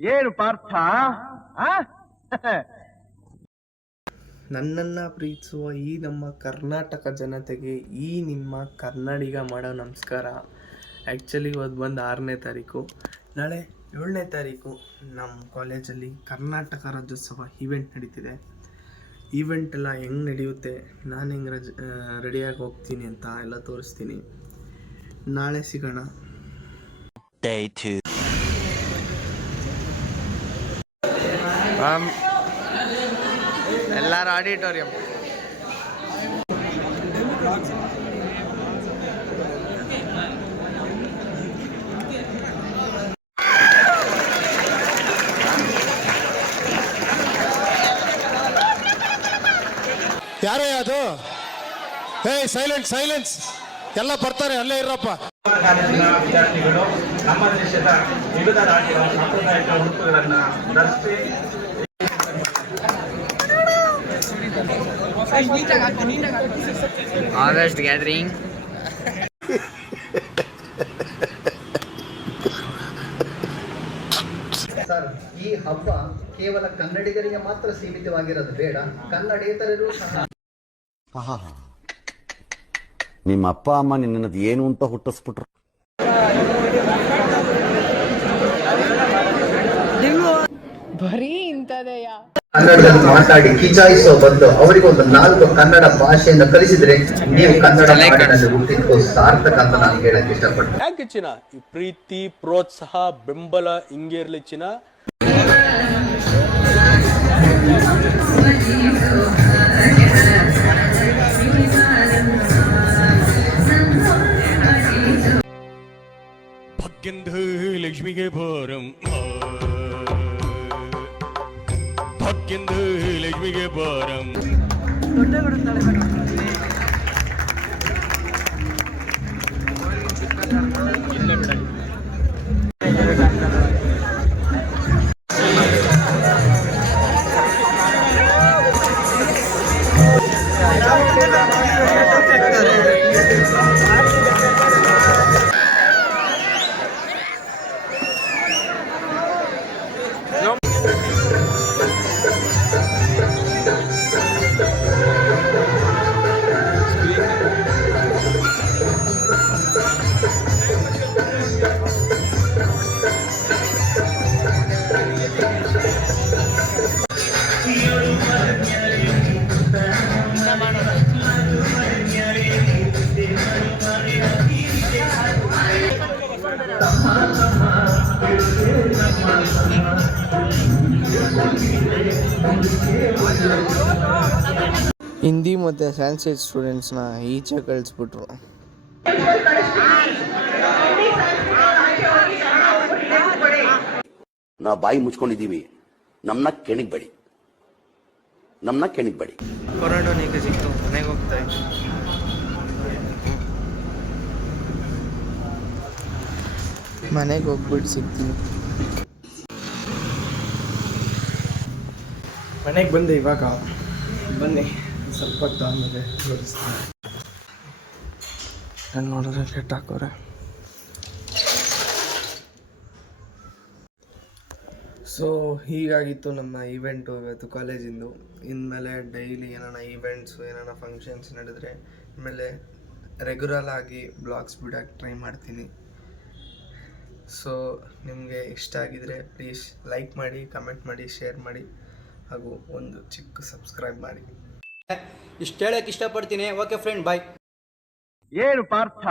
ಏನು ಪಾರ್ಥ, ನನ್ನನ್ನು ಪ್ರೀತಿಸುವ ಈ ನಮ್ಮ ಕರ್ನಾಟಕ ಜನತೆಗೆ ಈ ನಿಮ್ಮ ಕನ್ನಡಿಗ ಮಾಡೋ ನಮಸ್ಕಾರ. ಆ್ಯಕ್ಚುಲಿ ಇವತ್ತು ಬಂದು 6ನೇ ತಾರೀಕು, ನಾಳೆ 7ನೇ ತಾರೀಕು ನಮ್ಮ ಕಾಲೇಜಲ್ಲಿ ಕರ್ನಾಟಕ ರಾಜ್ಯೋತ್ಸವ ಈವೆಂಟ್ ನಡೀತಿದೆ. ಈವೆಂಟ್ ಎಲ್ಲ ಹೆಂಗೆ ನಡೆಯುತ್ತೆ, ನಾನು ಹೆಂಗೆ ರೆಡಿಯಾಗಿ ಹೋಗ್ತೀನಿ ಅಂತ ಎಲ್ಲ ತೋರಿಸ್ತೀನಿ. ನಾಳೆ ಸಿಗೋಣ. Day 2. ಎಲ್ಲರೂ ಆಡಿಟೋರಿಯಂ. ಯಾರೇ ಅದು? ಸೈಲೆನ್ಸ್ ಎಲ್ಲ ಬರ್ತಾರೆ, ಅಲ್ಲೇ ಇರಪ್ಪ. ವಿದ್ಯಾರ್ಥಿಗಳು ನಮ್ಮ ದೇಶದ ವಿವಿಧ ರಾಜ್ಯಗಳ ಸಾಂಪ್ರದಾಯಿಕ ಉಡುಪುಗಳನ್ನು ಧರಿಸಿ ಆಗಸ್ಟ್ ಗ್ಯಾದರಿಂಗ್. ಸರ್, ಈ ಹಬ್ಬ ಕೇವಲ ಕನ್ನಡಿಗರಿಗೆ ಮಾತ್ರ ಸೀಮಿತವಾಗಿರೋದು ಬೇಡ, ಕನ್ನಡೇತರರು ಸಹ. ನಿಮ್ಮ ಅಪ್ಪ ಅಮ್ಮ ನಿನ್ನದು ಏನು ಅಂತ ಹುಟ್ಟಿಸ್ಬಿಟ್ರು. ಬರೀ ಇಂಥದೆಯಾ? ಕನ್ನಡದಲ್ಲಿ ಮಾತಾಡಿ ಕಿಚಾಯಿಸೋ ಬದಲು ಅವರಿಗೊಂದು 4 ಕನ್ನಡ ಭಾಷೆಯನ್ನು ಕಲಿಸಿದ್ರೆ ನೀವು ಕನ್ನಡ ನಾಡಿನಲ್ಲಿ ಹುಟ್ಟಿದ್ದು ಸಾರ್ಥಕ ಅಂತ ನಾನು ಹೇಳಕ್ ಇಷ್ಟಪಡ್ತೀನಿ. ಯಾಕೆ ಚಿನ್ನ ಈ ಪ್ರೀತಿ, ಪ್ರೋತ್ಸಾಹ, ಬೆಂಬಲ ಹಿಂಗೆ ಇರ್ಲಿ ಚಿನ್ನ. ಭಾಗ್ಯಂದು ಲಕ್ಷ್ಮಿಗೆ ಭಾರಂ, ಭಾಗ್ಯಂದು ಲಕ್ಷ್ಮಿಗೆ ಭಾರಂ. ಹಿಂದಿ ಮತ್ತು ಸಂಸ್ಕೃತ ಸ್ಟೂಡೆಂಟ್ಸ್ನ ಈಚೆ ಕಳಿಸ್ಬಿಟ್ರು. ನಾವು ಬಾಯಿ ಮುಚ್ಕೊಂಡಿದ್ದೀವಿ, ನಮ್ಮನ್ನ ಕೆಣಿಗ್ಬೇಡಿ. ಕೊರೋನಾ ಈಗ ಸಿಕ್ತು, ಮನೆಗೆ ಹೋಗ್ತಾ ಇದ್ವಿ. ಮನೆಗೆ ಹೋಗ್ಬಿಟ್ಟು ಸಿಗ್ತೀನಿ. ಮನೆಗೆ ಬಂದೆ ಇವಾಗ. ಬನ್ನಿ, ಸ್ವಲ್ಪ ಹೊತ್ತು ಆಮೇಲೆ ತೋರಿಸ್ತೀನಿ. ನಾನು ನೋಡಿದ್ರೆ ಲೇಟ್ ಹಾಕೋರೆ. ಸೊ ಹೀಗಾಗಿತ್ತು ನಮ್ಮ ಈವೆಂಟು ಇವತ್ತು ಕಾಲೇಜಿಂದು. ಇನ್ಮೇಲೆ ಡೈಲಿ ಏನಾನ ಈವೆಂಟ್ಸು, ಏನಾನ ಫಂಕ್ಷನ್ಸ್ ನಡೆದ್ರೆ ಆಮೇಲೆ ರೆಗ್ಯುಲರ್ ಆಗಿ ಬ್ಲಾಗ್ಸ್ ಬಿಡೋಕ್ಕೆ ಟ್ರೈ ಮಾಡ್ತೀನಿ. ಸೊ ನಿಮಗೆ ಇಷ್ಟ ಆಗಿದರೆ ಪ್ಲೀಸ್ ಲೈಕ್ ಮಾಡಿ, ಕಮೆಂಟ್ ಮಾಡಿ, ಶೇರ್ ಮಾಡಿ, ಹಾಗೂ ಒಂದು ಚಿಕ್ಕ ಸಬ್ಸ್ಕ್ರೈಬ್ ಮಾಡಿ. ಇಷ್ಟು ಹೇಳಕ್ಕೆ ಇಷ್ಟಪಡ್ತೀನಿ. ಓಕೆ ಫ್ರೆಂಡ್, ಬಾಯ್. ಏನು ಪಾರ್ಥ,